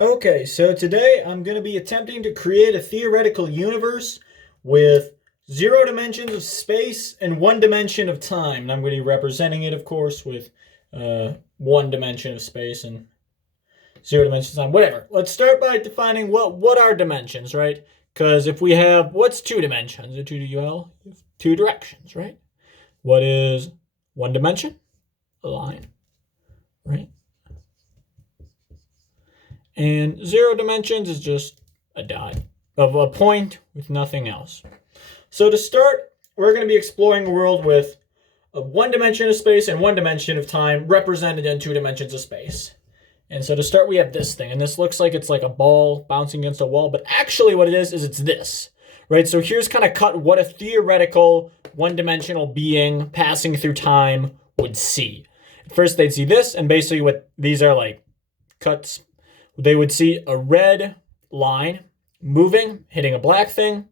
Okay, so today I'm going to be attempting to create a theoretical universe with 0 dimensions of space and 1 dimension of time. And I'm going to be representing it, of course, with 1 dimension of space and 0 dimensions of time. Whatever. Let's start by defining what are dimensions, right? Because if we have, what's 2 dimensions? A 2DUL? Two directions, right? What is 1 dimension? A line, right? And 0 dimensions is just a dot of a point with nothing else. So to start, we're going to be exploring a world with a 1 dimension of space and 1 dimension of time represented in 2 dimensions of space. And so to start, we have this thing. And this looks like it's like a ball bouncing against a wall. But actually what it is it's this. Right? So here's kind of cut what a theoretical 1-dimensional being passing through time would see. At first, they'd see this. And basically what these are like cuts. They would see a red line moving, hitting a black thing,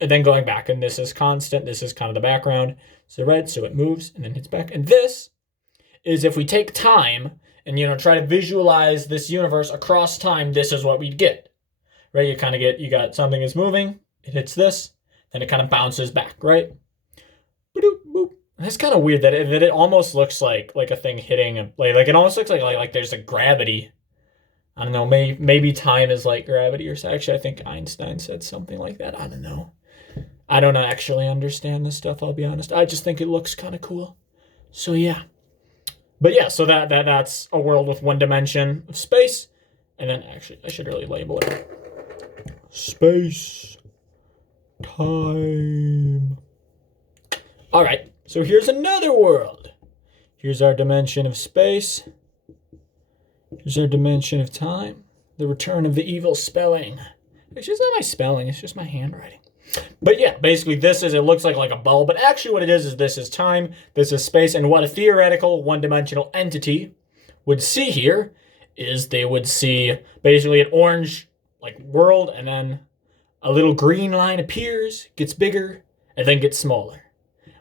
and then going back. And this is constant. This is kind of the background. So red, so it moves and then hits back. And this is if we take time and, try to visualize this universe across time, this is what we'd get, right? You got something is moving, it hits this, then it kind of bounces back, right? Boop, boop. And it's kind of weird that it almost looks like a thing hitting, like it almost looks like there's a gravity. I don't know, maybe time is like gravity or so. Actually, I think Einstein said something like that. I don't know. I don't actually understand this stuff, I'll be honest. I just think it looks kind of cool. So yeah. But yeah, so that's a world with 1 dimension of space. And then actually, I should really label it. Space. Time. All right, so here's another world. Here's our dimension of space. Here's our dimension of time. The return of the evil spelling. Actually, it's not my spelling, it's just my handwriting. But yeah, basically it looks like a ball, but actually what it is this is time, this is space, and what a theoretical 1-dimensional entity would see here is they would see basically an orange world, and then a little green line appears, gets bigger, and then gets smaller.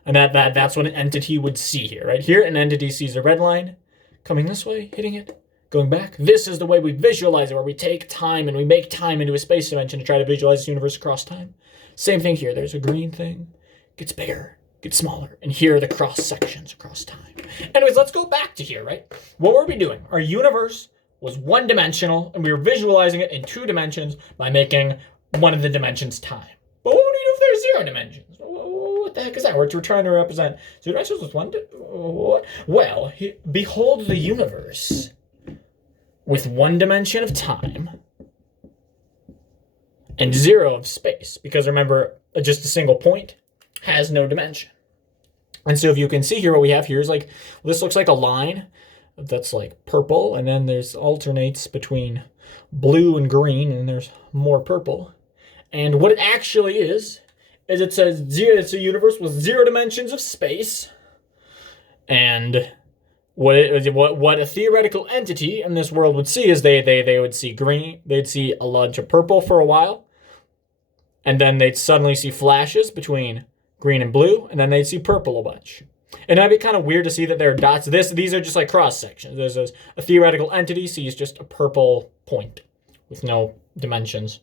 And that's what an entity would see here, right? Here, an entity sees a red line coming this way, hitting it, going back. This is the way we visualize it, where we take time and we make time into a space dimension to try to visualize the universe across time. Same thing here. There's a green thing, gets bigger, gets smaller, and here are the cross sections across time. Anyways, let's go back to here, right? What were we doing? Our universe was 1-dimensional, and we were visualizing it in 2 dimensions by making one of the dimensions time. But what would we do if there's 0 dimensions? What the heck is that? We're trying to represent 0 dimensions with what? Well, behold the universe with 1 dimension of time and 0 of space, because remember, just a single point has no dimension. And so if you can see here, what we have here is this looks like a line that's like purple, and then there's alternates between blue and green, and there's more purple. And what it actually is it says it's a universe with 0 dimensions of space, and what a theoretical entity in this world would see is they would see green, they'd see a bunch of purple for a while, and then they'd suddenly see flashes between green and blue, and then they'd see purple a bunch. And that'd be kind of weird to see that there are dots. These are just like cross sections. There's a theoretical entity sees just a purple point with no dimensions.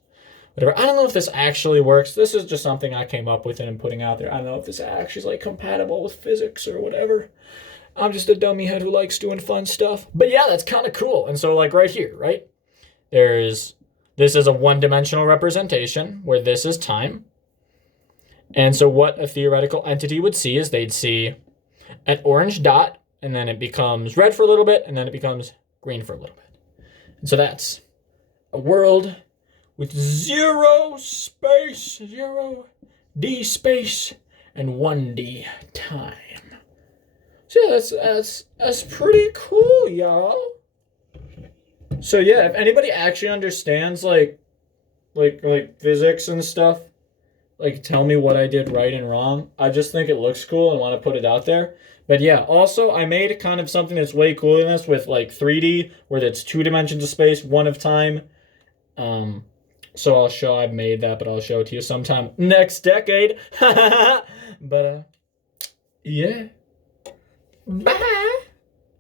Whatever. I don't know if this actually works. This is just something I came up with and I'm putting out there. I don't know if this actually is compatible with physics or whatever. I'm just a dummy head who likes doing fun stuff. But yeah, that's kind of cool. And so right here, right? This is a 1-dimensional representation where this is time. And so what a theoretical entity would see is they'd see an orange dot, and then it becomes red for a little bit, and then it becomes green for a little bit. And so that's a world with 0 space, 0D space, and 1D time. So yeah, that's pretty cool, y'all. So yeah, if anybody actually understands like physics and stuff, tell me what I did right and wrong. I just think it looks cool and want to put it out there. But yeah, also I made kind of something that's way cooler than this with 3D, where it's 2 dimensions of space, 1 of time. So I've made that, but I'll show it to you sometime next decade. But yeah. Bye.